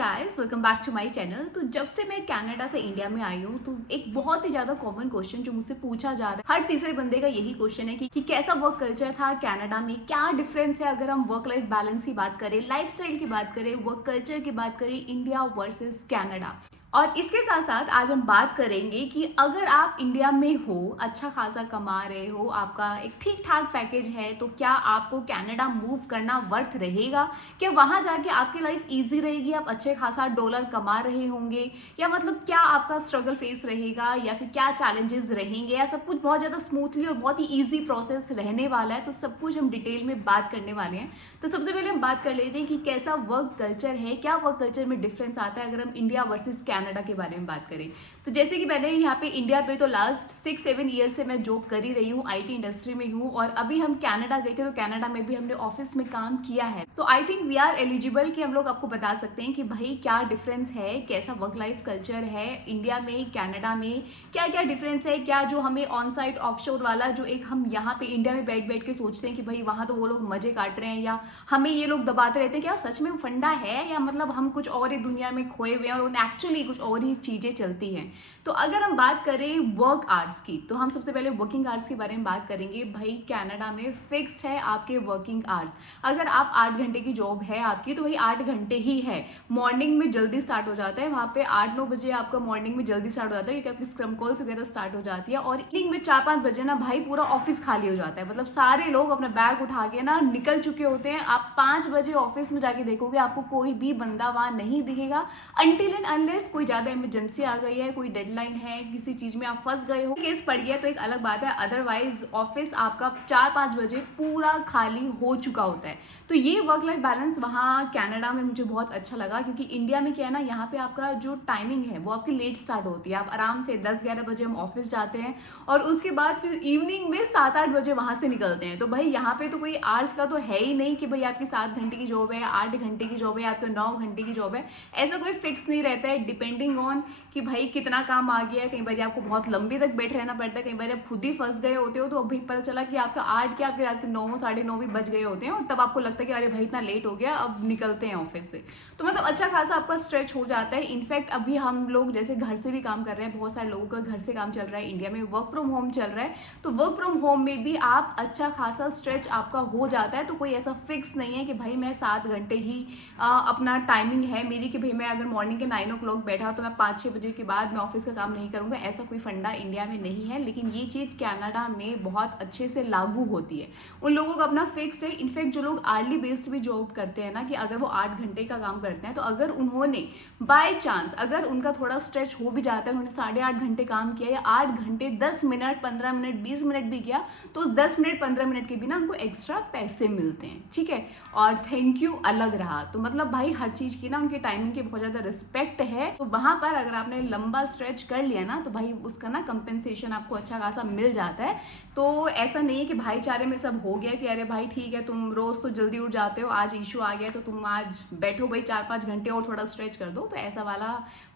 Guys, welcome back to my channel. तो जब से मैं कनाडा से इंडिया में आई हूँ तो एक बहुत ही ज्यादा कॉमन क्वेश्चन जो मुझसे पूछा जा रहा है, हर तीसरे बंदे का यही क्वेश्चन है कि कैसा वर्क कल्चर था कनाडा में, क्या डिफरेंस है अगर हम वर्क लाइफ बैलेंस की बात करें, लाइफस्टाइल की बात करें, वर्क कल्चर की बात करें, इंडिया वर्सेस कनाडा। और इसके साथ साथ आज हम बात करेंगे कि अगर आप इंडिया में हो, अच्छा खासा कमा रहे हो, आपका एक ठीक ठाक पैकेज है, तो क्या आपको कनाडा मूव करना वर्थ रहेगा? क्या वहां जाके आपकी लाइफ इजी रहेगी, आप अच्छे खासा डॉलर कमा रहे होंगे, या मतलब क्या आपका स्ट्रगल फेस रहेगा, या फिर क्या चैलेंजेस रहेंगे, या सब कुछ बहुत ज़्यादा स्मूथली और बहुत ही ईजी प्रोसेस रहने वाला है? तो सब कुछ हम डिटेल में बात करने वाले हैं। तो सबसे पहले हम बात कर लेते हैं कि कैसा वर्क कल्चर है, क्या वर्क कल्चर में डिफरेंस आता है अगर हम इंडिया वर्सेस कनाडा के बारे में बात करें। तो जैसे कि मैंने यहाँ पे इंडिया पे तो लास्ट 6-7 ईयर से मैं जॉब कर ही रही हूँ, आईटी इंडस्ट्री में हूँ, और अभी हम कनाडा गए थे तो कनाडा में भी हमने ऑफिस में काम किया है। So I think we are eligible कि हम लोग आपको बता सकते हैं कि भाई क्या डिफरेंस है, कैसा वर्क लाइफ कल्चर है इंडिया में, कनाडा में क्या क्या डिफरेंस है, क्या जो हमें ऑन साइट ऑफशोर वाला जो एक हम यहाँ पे इंडिया में बैठ बैठ के सोचते हैं कि भाई वहां तो वो लोग मजे काट रहे हैं, या हमें ये लोग दबाते रहते हैं, क्या सच में फंडा है, या मतलब हम कुछ और ही दुनिया में खोए हुए हैं और एक्चुअली कुछ और ही चीजें चलती हैं। तो अगर हम बात करें वर्क आवर्स की, तो हम सबसे पहले वर्किंग आवर्स के बारे में बात करेंगे। भाई कनाडा में फिक्स्ड है आपके वर्किंग आवर्स। अगर आप 8 घंटे की जॉब है आपकी तो भाई 8 घंटे ही है। मॉर्निंग में जल्दी स्टार्ट हो जाता है, वहां पे 8-9 बजे आपका मॉर्निंग में जल्दी स्टार्ट हो जाता है, क्योंकि आपकी स्क्रम कॉल्स वगैरह स्टार्ट हो जाती है, और इवनिंग में 4-5 बजे ना भाई पूरा ऑफिस खाली हो जाता है। मतलब सारे लोग अपना बैग उठा के ना निकल चुके होते हैं। आप 5 बजे ऑफिस में जाके देखोगे आपको कोई भी बंदा वहां नहीं दिखेगा, अनटिल एंड अनलेस कोई ज्यादा इमरजेंसी आ गई है, कोई डेडलाइन है, किसी चीज में आप फंस गए हो, केस पड़ गया तो एक अलग बात है। अदरवाइज ऑफिस आपका 4-5 बजे पूरा खाली हो चुका होता है। तो ये वर्क लाइफ बैलेंस वहाँ कनाडा में मुझे बहुत अच्छा लगा, क्योंकि इंडिया में क्या है ना, यहाँ पे आपका जो टाइमिंग है वो आपकी लेट स्टार्ट होती है। आप आराम से 10-11 बजे हम ऑफिस जाते हैं और उसके बाद फिर इवनिंग में 7-8 बजे वहां से निकलते हैं। तो भाई यहाँ पे तो कोई आवर्स का तो है ही नहीं कि भाई आपकी 7 घंटे की जॉब है, 8 घंटे की जॉब है, आपके 9 घंटे की जॉब है। ऐसा कोई फिक्स नहीं रहता है, डिपेंडिंग ऑन कि भाई कितना काम आ गया है। कई बार आपको बहुत लंबी तक बैठ रहना पड़ता है, कई बार आप खुद ही फंस गए होते हो, तो अभी पता चला कि आपका 8 क्या आपके रात के 9-9:30 भी बज गए होते हैं, और तब आपको लगता है कि अरे भाई इतना लेट हो गया, अब निकलते हैं ऑफिस से। तो मतलब अच्छा खासा आपका स्ट्रेच हो जाता है। इनफैक्ट अभी हम लोग जैसे घर से भी काम कर रहे हैं, बहुत सारे लोगों का घर से काम चल रहा है, इंडिया में वर्क फ्रॉम होम चल रहा है, तो वर्क फ्रॉम होम में भी आप अच्छा खासा स्ट्रेच आपका हो जाता है। तो कोई ऐसा फिक्स नहीं है कि भाई मैं 7 घंटे ही अपना टाइमिंग है मेरी, कि भाई मैं अगर मॉर्निंग के 9 o'clock बैठा तो मैं 5-6 बजे के बाद मैं ऑफिस का काम नहीं करूंगा। ऐसा कोई फंडा इंडिया में नहीं है, लेकिन ये चीज कनाडा में बहुत अच्छे से लागू होती है। उन लोगों का अपना फिक्स है। इनफैक्ट जो लोग आर्ली बेस्ड भी जॉब करते हैं ना, कि अगर वो 8 घंटे का काम करते हैं, तो अगर उन्होंने बाय चांस अगर उनका थोड़ा स्ट्रेच हो भी जाता है, उन्होंने 8.5 घंटे काम किया या 8 घंटे 10 मिनट 15 मिनट 20 मिनट भी किया, तो उस 10 मिनट 15 मिनट के बिना उनको एक्स्ट्रा पैसे मिलते हैं, ठीक है, और थैंक यू अलग रहा। तो मतलब भाई हर चीज की ना उनकी टाइमिंग की बहुत ज्यादा रिस्पेक्ट है। तो वहां पर अगर आपने लंबा स्ट्रेच कर लिया ना, तो भाई उसका ना कंपेंसेशन आपको अच्छा खासा मिल जाता है। तो ऐसा नहीं है कि भाईचारे में सब हो गया कि अरे भाई ठीक है तुम रोज तो जल्दी उठ जाते हो, आज इशू आ गया तो तुम आज बैठो भाई 4-5 घंटे और थोड़ा स्ट्रेच कर दो। तो ऐसा वाला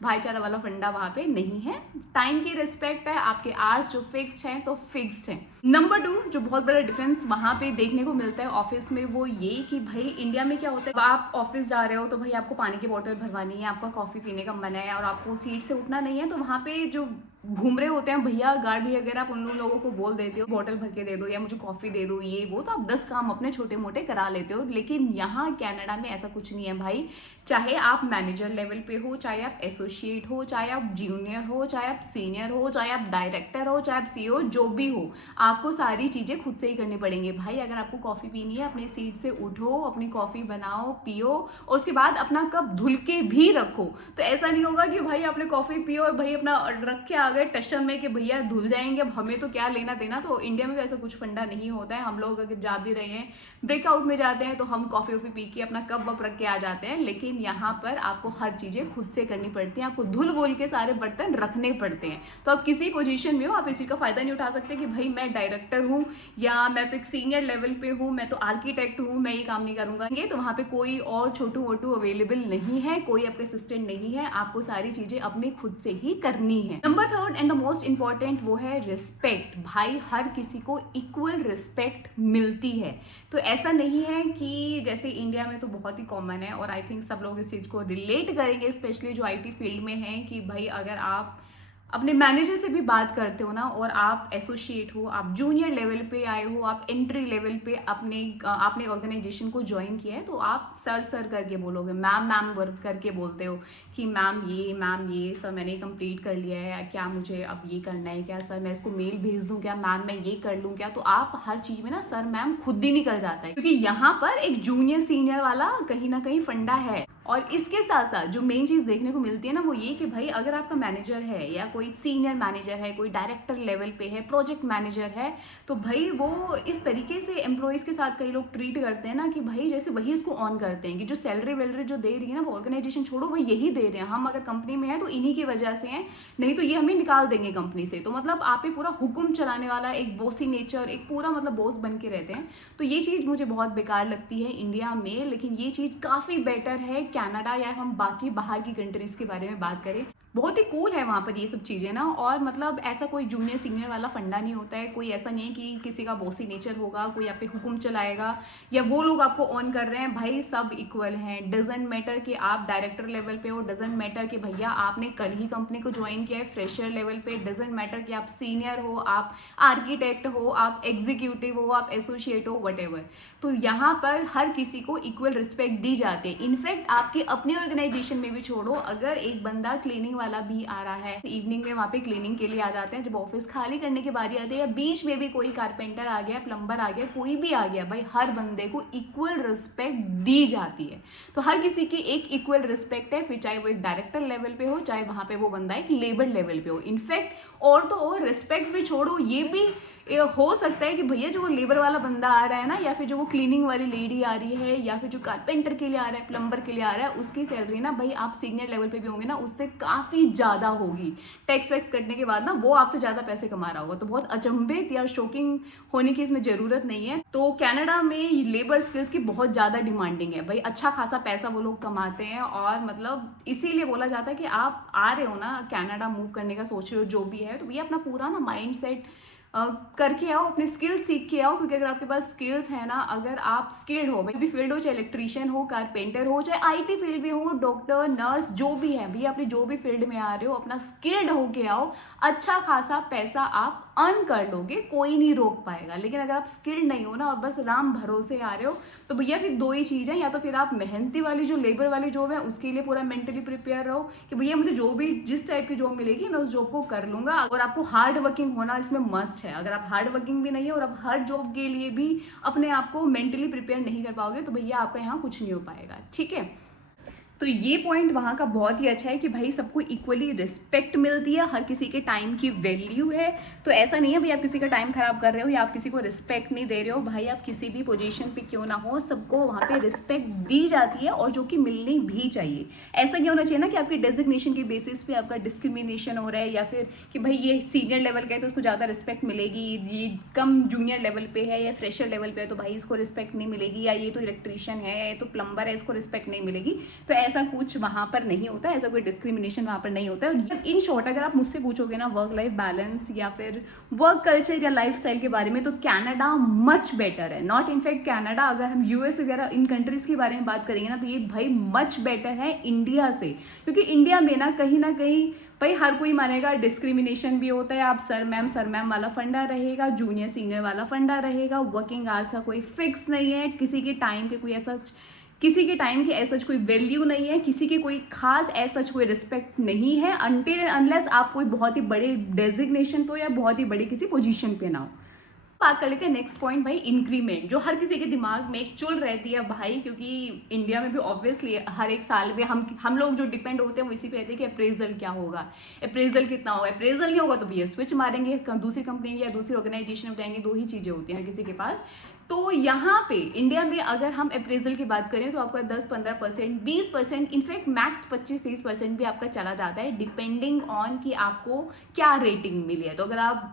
भाईचारा वाला फंडा वहां पे नहीं है। टाइम की रिस्पेक्ट है, आपके आवर्स जो फिक्स्ड हैं तो फिक्स्ड हैं। नंबर 2 जो बहुत बड़ा डिफरेंस वहां पे देखने को मिलता है ऑफिस में, वो ये कि भाई इंडिया में क्या होता है, आप ऑफिस जा रहे हो तो भाई आपको पानी की बोतल भरवानी है, आपका कॉफी पीने का मन है, और आपको सीट से उठना नहीं है, तो वहां पे जो घूम रहे होते हैं भैया गार्ड भैया वगैरह, आप उन लोगों को बोल देते हो बोतल भर के दे दो या मुझे कॉफी दे दो, ये वो, तो आप 10 काम अपने छोटे मोटे करा लेते हो। लेकिन यहाँ कनाडा में ऐसा कुछ नहीं है भाई। चाहे आप मैनेजर लेवल पे हो, चाहे आप एसोसिएट हो, चाहे आप जूनियर हो, चाहे आप सीनियर हो, चाहे आप डायरेक्टर हो, चाहे आप सीईओ, जो भी हो, आपको सारी चीजें खुद से ही करनी पड़ेंगी। भाई अगर आपको कॉफी पीनी है, अपनी सीट से उठो, अपनी कॉफी बनाओ, पियो, और उसके बाद अपना कप धुल के भी रखो। तो ऐसा नहीं होगा कि भाई आपने कॉफी पियो और भाई अपना रख के आ गए टशन में कि भैया धुल जाएंगे, अब हमें तो क्या लेना देना। तो इंडिया में तो ऐसा कुछ फंडा नहीं होता है। हम लोग अगर जा भी रहे हैं, ब्रेकआउट में जाते हैं, तो हम कॉफी वॉफी पी के अपना कप वप रख के आ जाते हैं। लेकिन यहाँ पर आपको हर चीजें खुद से करनी पड़ती हैं, आपको धुल बोल के सारे बर्तन रखने पड़ते हैं। तो आप किसी पोजीशन में हो, आप इस चीज का फायदा नहीं उठा सकते कि भाई मैं डायरेक्टर हूँ या मैं तो एक सीनियर लेवल पे हूँ, मैं तो आर्किटेक्ट हूँ, मैं ये काम नहीं करूंगा। ये तो वहां पे कोई और छोटू वोटू अवेलेबल नहीं है, कोई आपके असिस्टेंट नहीं है, आपको सारी चीजें अपनी खुद से ही करनी है। Number 3 third and the most important वो है रिस्पेक्ट। भाई हर किसी को इक्वल रिस्पेक्ट मिलती है। तो ऐसा नहीं है कि जैसे इंडिया में तो बहुत ही कॉमन है और आई थिंक सब लोग इस चीज़ को रिलेट करेंगे, स्पेशली जो आईटी फील्ड में है, कि भाई अगर आप अपने मैनेजर से भी बात करते हो ना और आप एसोसिएट हो, आप जूनियर लेवल पे आए हो, आप एंट्री लेवल पे आपने ऑर्गेनाइजेशन को ज्वाइन किया है, तो आप सर करके बोलोगे, मैम मैम वर्क करके बोलते हो कि मैम ये सर मैंने कंप्लीट कर लिया है, क्या मुझे अब ये करना है, क्या सर मैं इसको मेल भेज दूं, क्या मैम मैं ये कर लूँ क्या। तो आप हर चीज़ में ना सर मैम खुद ही निकल जाता है, क्योंकि यहाँ पर एक जूनियर सीनियर वाला कहीं ना कहीं फंडा है। और इसके साथ साथ जो मेन चीज़ देखने को मिलती है ना, वो ये कि भाई अगर आपका मैनेजर है या कोई सीनियर मैनेजर है, कोई डायरेक्टर लेवल पे है, प्रोजेक्ट मैनेजर है, तो भाई वो इस तरीके से एम्प्लॉयज़ के साथ कई लोग ट्रीट करते हैं ना कि भाई जैसे वही इसको ऑन करते हैं कि जो सैलरी वैलरी जो दे रही है ना, वो ऑर्गेनाइजेशन छोड़ो वो यही दे रहे हैं, हम अगर कंपनी में है तो इन्हीं की वजह से हैं, नहीं तो ये हमें निकाल देंगे कंपनी से। तो मतलब आप ही पूरा हुक्म चलाने वाला एक बॉसी नेचर, एक पूरा मतलब बॉस बन के रहते हैं। तो ये चीज़ मुझे बहुत बेकार लगती है इंडिया में, लेकिन ये चीज़ काफ़ी बेटर है कनाडा या हम बाकी बाहर की कंट्रीज़ के बारे में बात करें। बहुत ही कूल है वहाँ पर ये सब चीज़ें ना, और मतलब ऐसा कोई जूनियर सीनियर वाला फंडा नहीं होता है, कोई ऐसा नहीं है कि किसी का बॉसी नेचर होगा, कोई आप पे हुक्म चलाएगा या वो लोग आपको ऑन कर रहे हैं। भाई सब इक्वल हैं, डजेंट मैटर कि आप डायरेक्टर लेवल पे हो, डजेंट मैटर कि भैया आपने कल ही कंपनी को ज्वाइन किया है फ्रेशर लेवल पे, डजेंट मैटर कि आप सीनियर हो, आप आर्किटेक्ट हो, आप एग्जीक्यूटिव हो, आप एसोसिएट हो, वटेवर। तो यहाँ पर हर किसी को इक्वल रिस्पेक्ट दी जाती है। इनफैक्ट आपकी अपनी ऑर्गेनाइजेशन में भी छोड़ो, अगर एक बंदा क्लीनिंग वाला भी आ रहा है, इवनिंग में वहाँ पे क्लीनिंग के लिए आ जाते हैं, जब ऑफिस खाली करने की बारी आती है, या बीच में भी कोई कारपेंटर आ गया, प्लम्बर आ गया, कोई भी आ गया, भाई हर बंदे को इक्वल रिस्पेक्ट दी जाती है। तो हर किसी की एक इक्वल रिस्पेक्ट है, फिर चाहे वो एक डायरेक्टर लेवल पे हो, चाहे वहाँ पे वो बंदा एक लेबर लेवल पे हो। इनफैक्ट और तो और रिस्पेक्ट भी छोड़ो, ये भी हो सकता है कि भैया जो वो लेबर वाला बंदा आ रहा है ना, या फिर जो वो क्लीनिंग वाली लेडी आ रही है, या फिर जो कारपेंटर के लिए आ रहा है, प्लम्बर के लिए आ रहा है, उसकी सैलरी ना भाई आप सीनियर लेवल पे भी होंगे ना, उससे काफ़ी ज़्यादा होगी। टैक्स वैक्स कटने के बाद ना वो आपसे ज़्यादा पैसे कमा रहा होगा। तो बहुत अचंभित या शॉकिंग होने की इसमें ज़रूरत नहीं है। तो कनाडा में लेबर स्किल्स की बहुत ज़्यादा डिमांडिंग है भाई, अच्छा खासा पैसा वो लोग कमाते हैं, और मतलब इसीलिए बोला जाता है कि आप आ रहे हो ना कनाडा मूव करने का सोच रहे हो जो भी है, तो ये अपना पूरा ना माइंड सेट करके आओ, अपने स्किल्स सीख के आओ। क्योंकि अगर आपके पास स्किल्स है ना, अगर आप स्किल्ड हो, भाई भी फील्ड हो, चाहे इलेक्ट्रीशियन हो, कारपेंटर हो, चाहे आईटी फील्ड भी हो, डॉक्टर नर्स जो भी है, भैया अपनी जो भी फील्ड में आ रहे हो, अपना स्किल्ड होके आओ, अच्छा खासा पैसा आप अर्न कर लोगे, कोई नहीं रोक पाएगा। लेकिन अगर आप स्किल्ड नहीं हो ना और बस राम भरोसे आ रहे हो, तो भैया फिर दो ही चीज़ है, या तो फिर आप मेहनती वाली जो लेबर वाली जॉब है उसके लिए पूरा मेंटली प्रिपेयर रहो कि भैया मुझे जो भी जिस टाइप की जॉब मिलेगी मैं उस जॉब को कर लूँगा, और आपको हार्ड वर्किंग होना इसमें मस्ट है। अगर आप हार्ड वर्किंग भी नहीं है और आप हर जॉब के लिए भी अपने आप को मेंटली प्रिपेयर नहीं कर पाओगे, तो भैया आपका यहाँ कुछ नहीं हो पाएगा। ठीक है, तो ये पॉइंट वहाँ का बहुत ही अच्छा है कि भाई सबको इक्वली रिस्पेक्ट मिलती है, हर किसी के टाइम की वैल्यू है। तो ऐसा नहीं है भाई आप किसी का टाइम खराब कर रहे हो या आप किसी को रिस्पेक्ट नहीं दे रहे हो, भाई आप किसी भी पोजीशन पे क्यों ना हो, सबको वहाँ पे रिस्पेक्ट दी जाती है, और जो कि मिलनी भी चाहिए। ऐसा नहीं होना चाहिए ना कि आपकी डेजिग्नेशन के बेसिस पे आपका डिस्क्रिमिनेशन हो रहा है, या फिर कि भाई ये सीनियर लेवल का है तो उसको ज़्यादा रिस्पेक्ट मिलेगी, ये कम जूनियर लेवल पे है या फ्रेशर लेवल पे है तो भाई इसको रिस्पेक्ट नहीं मिलेगी, या ये तो इलेक्ट्रीशियन है, ये तो प्लम्बर है, इसको रिस्पेक्ट नहीं मिलेगी। तो ऐसा कुछ वहाँ पर नहीं होता, ऐसा कोई डिस्क्रिमिनेशन वहाँ पर नहीं होता है। इन शॉर्ट अगर आप मुझसे पूछोगे ना वर्क लाइफ बैलेंस या फिर वर्क कल्चर या लाइफस्टाइल के बारे में, तो कनाडा मच बेटर है। नॉट इनफैक्ट कनाडा, अगर हम यूएस वगैरह इन कंट्रीज के बारे में बात करेंगे ना, तो ये भाई मच बेटर है इंडिया से। क्योंकि इंडिया में ना कहीं भाई हर कोई मानेगा डिस्क्रिमिनेशन भी होता है, आप सर मैम वाला फंडा रहेगा, जूनियर सीनियर वाला फंडा रहेगा, वर्किंग आवर्स का कोई फिक्स नहीं है, किसी के टाइम की ऐसा कोई वैल्यू नहीं है, किसी की कोई खास ऐसा कोई रिस्पेक्ट नहीं है, अनटिल एंड अनलेस आप कोई बहुत ही बड़े डेजिग्नेशन पे हो या बहुत ही बड़ी किसी पोजीशन पे ना हो। बात कर लेते हैं नेक्स्ट पॉइंट भाई, इंक्रीमेंट, जो हर किसी के दिमाग में एक चुल रहती है भाई, क्योंकि इंडिया में भी ऑब्वियसली हर एक साल में हम लोग जो डिपेंड होते हैं वो इसी पे रहते हैं कि अप्रेजल क्या होगा, अप्रेजल कितना होगा। अप्रेजल नहीं होगा तो भैया स्विच मारेंगे, दूसरी कंपनी या दूसरी ऑर्गेनाइजेशन में जाएंगे, दो ही चीज़ें होती हैं हर किसी के पास। तो यहाँ पे इंडिया में अगर हम अप्रेजल की बात करें तो आपका 10-15%, 20%, इनफैक्ट मैक्स 25-30% भी आपका चला जाता है, डिपेंडिंग ऑन कि आपको क्या रेटिंग मिली है। तो अगर आप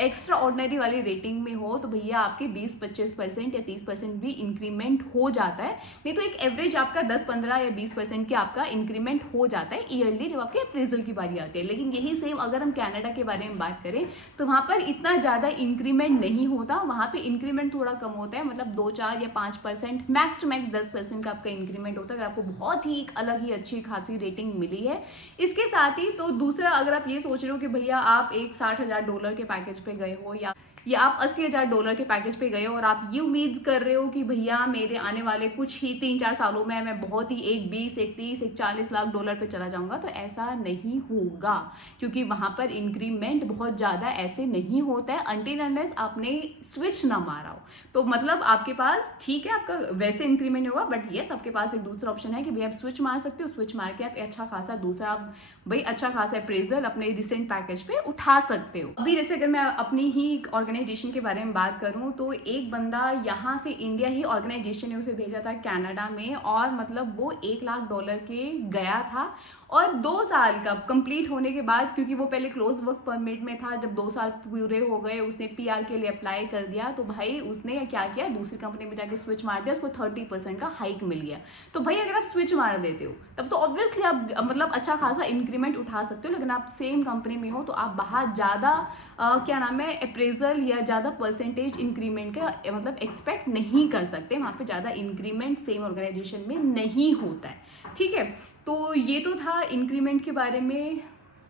एक्स्ट्रा ऑर्डिनरी वाली रेटिंग में हो तो भैया आपके 20-25% या 30% भी इंक्रीमेंट हो जाता है। नहीं तो एक एवरेज आपका 10-15 या 20% के आपका इंक्रीमेंट हो जाता है ईयरली जब आपके अप्रेजल की बारी आती है। लेकिन यही सेम अगर हम कनाडा के बारे में बात करें तो वहाँ पर इतना ज़्यादा इंक्रीमेंट नहीं होता, वहाँ पे इंक्रीमेंट थोड़ा कम होता है, मतलब 2-4 या 5%, मैक्स टू मैक्स 10% का आपका इंक्रीमेंट होता है अगर आपको बहुत ही एक अलग ही अच्छी खासी रेटिंग मिली है। इसके साथ ही तो दूसरा, अगर आप ये सोच रहे हो कि भैया आप एक $60,000 के पैकेज पे गए हो या आप $80,000 के पैकेज पे गए हो और आप ये उम्मीद कर रहे हो कि भैया मेरे आने वाले कुछ ही 3-4 सालों में मैं बहुत ही एक 20, एक 30, एक $40 लाख पे चला जाऊंगा, तो ऐसा नहीं होगा, क्योंकि वहां पर इंक्रीमेंट बहुत ज़्यादा ऐसे नहीं होता है अनटिल अनलेस आपने स्विच ना मारा हो। तो मतलब आपके पास ठीक है आपका वैसे इंक्रीमेंट होगा, बट येस आपके पास एक दूसरा ऑप्शन है कि भैया आप स्विच मार सकते हो, स्विच मार के आप अच्छा खासा दूसरा आप भाई अच्छा खासा अप्रेजल अपने रिसेंट पैकेज पे उठा सकते हो। अभी जैसे अगर मैं अपनी ही ऑर्गेनाइजेशन के बारे में बात करूं तो एक बंदा यहाँ से इंडिया ही ऑर्गेनाइजेशन ने उसे भेजा था कनाडा में, और मतलब वो $1 लाख के गया था और 2 साल का कंप्लीट होने के बाद, क्योंकि वो पहले क्लोज वर्क परमिट में था, जब 2 साल पूरे हो गए उसने पीआर के लिए अप्लाई कर दिया, तो भाई उसने क्या किया दूसरी कंपनी में जाके स्विच मार दिया, उसको 30% का हाइक मिल गया। तो भाई अगर आप स्विच मार देते हो तब तो ऑब्वियसली आप मतलब अच्छा खासा इंक्रीमेंट उठा सकते हो, लेकिन आप सेम कंपनी में हो तो आप बाहर ज़्यादा क्या नाम है अप्रेजल या ज़्यादा परसेंटेज इंक्रीमेंट का मतलब एक्सपेक्ट नहीं कर सकते, वहाँ पे ज़्यादा इंक्रीमेंट सेम ऑर्गेनाइजेशन में नहीं होता है। ठीक है, तो ये तो था इंक्रीमेंट के बारे में।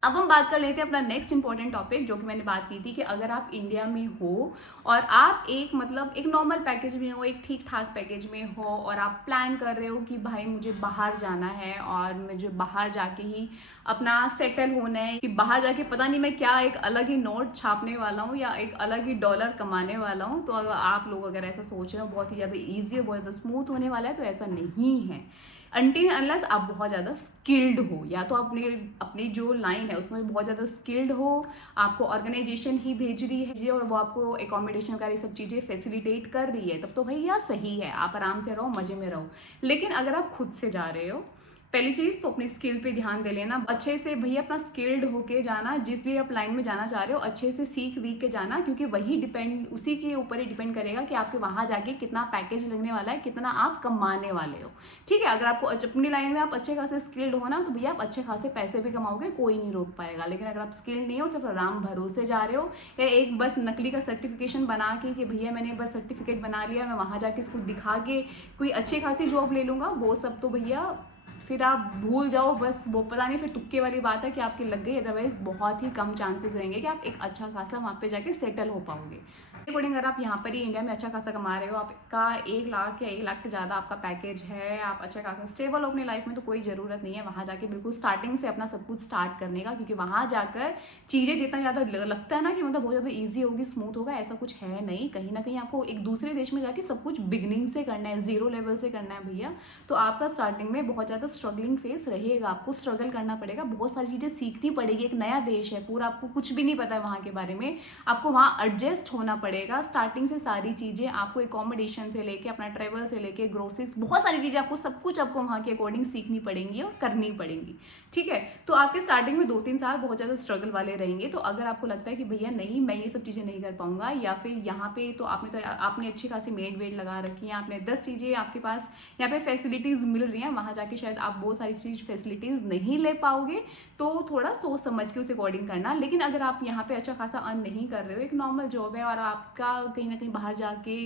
अब हम बात कर लेते हैं अपना नेक्स्ट इंपॉर्टेंट टॉपिक, जो कि मैंने बात की थी कि अगर आप इंडिया में हो और आप एक मतलब एक नॉर्मल पैकेज में हो, एक ठीक ठाक पैकेज में हो और आप प्लान कर रहे हो कि भाई मुझे बाहर जाना है और मुझे बाहर जाके ही अपना सेटल होना है, कि बाहर जाके पता नहीं मैं क्या एक अलग ही नोट छापने वाला हूँ या एक अलग ही डॉलर कमाने वाला हूँ। तो अगर आप लोग अगर ऐसा सोच रहे हो बहुत ही ज़्यादा ईजी बहुत ज़्यादा स्मूथ होने वाला है, तो ऐसा नहीं है अनटिल अनलेस आप बहुत ज़्यादा स्किल्ड हो, या तो अपनी जो लाइन है उसमें बहुत ज़्यादा स्किल्ड हो, आपको ऑर्गेनाइजेशन ही भेज रही है और वो आपको एकोमोडेशन का ये सब चीज़ें फैसिलिटेट कर रही है, तब तो भैया सही है, आप आराम से रहो मज़े में रहो। लेकिन अगर आप खुद से जा रहे हो, पहली चीज़ तो अपनी स्किल पे ध्यान दे लेना, अच्छे से भैया अपना स्किल्ड होके जाना, जिस भी आप लाइन में जाना चाह रहे हो अच्छे से सीख वीख के जाना, क्योंकि वही उसी के ऊपर ही डिपेंड करेगा कि आपके वहाँ जाके कितना पैकेज लगने वाला है, कितना आप कमाने वाले हो। ठीक है, अगर आपको अपनी लाइन में आप अच्छे खासे स्किल्ड हो ना, तो भैया आप अच्छे खासे पैसे भी कमाओगे, कोई नहीं रोक पाएगा। लेकिन अगर आप स्किल्ड नहीं हो, सिर्फ आराम भरोसे जा रहे हो या एक बस नकली का सर्टिफिकेशन बना के कि भैया मैंने बस सर्टिफिकेट बना लिया, मैं वहाँ जाके इसको दिखा के कोई अच्छी खासी जॉब ले लूँगा, वो सब तो भैया फिर आप भूल जाओ, बस वो पता नहीं फिर तुक्के वाली बात है कि आपकी लग गई, अदरवाइज बहुत ही कम चांसेस रहेंगे कि आप एक अच्छा खासा वहाँ पे जाके सेटल हो पाओगे। अकॉर्डिंग अगर आप यहाँ पर ही इंडिया में अच्छा खासा कमा रहे हो, आपका 1 लाख या 1 लाख से ज़्यादा आपका पैकेज है, आप अच्छा खासा स्टेबल हो अपनी लाइफ में, तो कोई ज़रूरत नहीं है वहाँ जाके बिल्कुल स्टार्टिंग से अपना सब कुछ स्टार्ट करने का, क्योंकि वहाँ जाकर चीज़ें जितना ज़्यादा लगता है ना कि मतलब बहुत ज़्यादा ईजी होगी, स्मूथ होगा, ऐसा कुछ है नहीं। कहीं ना कहीं आपको एक दूसरे देश में जाके सब कुछ बिगनिंग से करना है, जीरो लेवल से करना है भैया, तो आपका स्टार्टिंग में बहुत ज़्यादा स्ट्रगलिंग फेस रहेगा, आपको स्ट्रगल करना पड़ेगा, बहुत सारी चीज़ें सीखनी पड़ेगी, एक नया देश है पूरा, आपको कुछ भी नहीं पता है वहाँ के बारे में, आपको वहाँ एडजस्ट होना पड़ेगा स्टार्टिंग से। सारी चीज़ें आपको एकोमोडेशन से लेके अपना ट्रेवल से लेके ग्रोसरीज, बहुत सारी चीज़ें आपको सब कुछ आपको वहाँ के अकॉर्डिंग सीखनी पड़ेंगी और करनी पड़ेंगी। ठीक है, तो आपके स्टार्टिंग में 2-3 साल बहुत ज़्यादा स्ट्रगल वाले रहेंगे। तो अगर आपको लगता है कि भैया नहीं मैं ये सब चीज़ें नहीं कर पाऊंगा, या फिर यहाँ पे तो आपने अच्छी खासी मेड वेड लगा रखी है, आपने 10 चीज़ें आपके पास यहाँ पे फैसिलिटीज़ मिल रही हैं, वहाँ जाके शायद आप बहुत सारी चीज़ फैसिलिटीज़ नहीं ले पाओगे, तो थोड़ा सोच समझ के उस अकॉर्डिंग करना। लेकिन अगर आप यहाँ पे अच्छा खासा अर्न नहीं कर रहे हो, एक नॉर्मल जॉब है और आपका कहीं ना कहीं बाहर जाके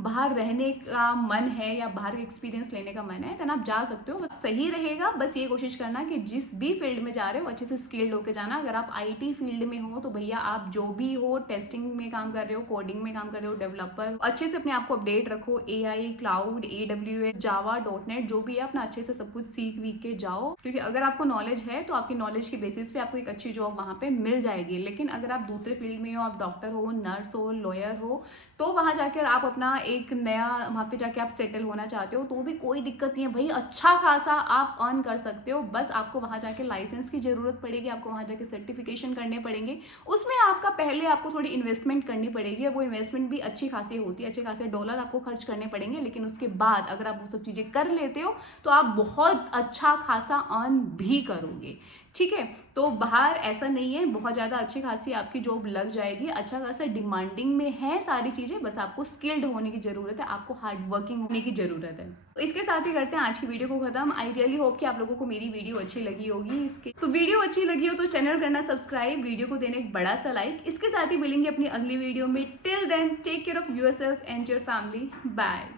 बाहर रहने का मन है या बाहर का एक्सपीरियंस लेने का मन है, तो आप जा सकते हो, बस सही रहेगा। बस ये कोशिश करना कि जिस भी फील्ड में जा रहे हो अच्छे से स्किल्ड होकर जाना। अगर आप आईटी फील्ड में हो तो भैया आप जो भी हो, टेस्टिंग में काम कर रहे हो, कोडिंग में काम कर रहे हो, डेवलपर, अच्छे से अपने आप को अपडेट रखो, AI, क्लाउड, AWS, जावा, .NET जो भी है अपना अच्छे से सब कुछ सीख वीख के जाओ, क्योंकि अगर आपको नॉलेज है तो आपकी नॉलेज के बेसिस पे आपको एक अच्छी जॉब वहाँ पे मिल जाएगी। लेकिन अगर आप दूसरे फील्ड में हो, आप डॉक्टर हो, नर्स हो, लॉयर क्लियर हो, तो वहाँ जाकर आप अपना एक नया वहाँ पे जाके आप सेटल होना चाहते हो तो भी कोई दिक्कत नहीं है भाई, अच्छा खासा आप अर्न कर सकते हो। बस आपको वहाँ जाके लाइसेंस की ज़रूरत पड़ेगी, आपको वहाँ जाके सर्टिफिकेशन करने पड़ेंगे, उसमें आपका पहले आपको थोड़ी इन्वेस्टमेंट करनी पड़ेगी और वो इन्वेस्टमेंट भी अच्छी खासी होती है, अच्छे खासे डॉलर आपको खर्च करने पड़ेंगे। लेकिन उसके बाद अगर आप वो सब चीज़ें कर लेते हो तो आप बहुत अच्छा खासा अर्न भी करोगे, ठीक है। तो बाहर ऐसा नहीं है, बहुत ज़्यादा अच्छी खासी आपकी जॉब लग जाएगी, अच्छा खासा डिमांडिंग में है सारी चीज़ें, बस आपको स्किल्ड होने की ज़रूरत है, आपको हार्ड वर्किंग होने की ज़रूरत है। तो इसके साथ ही करते हैं आज की वीडियो को खत्म। आई रियली होप कि आप लोगों को मेरी वीडियो अच्छी लगी होगी। इसके तो वीडियो अच्छी लगी हो तो चैनल करना सब्सक्राइब, वीडियो को देने एक बड़ा सा लाइक। इसके साथ ही मिलेंगे अपनी अगली वीडियो में। Till then take care of yourself and your family. Bye.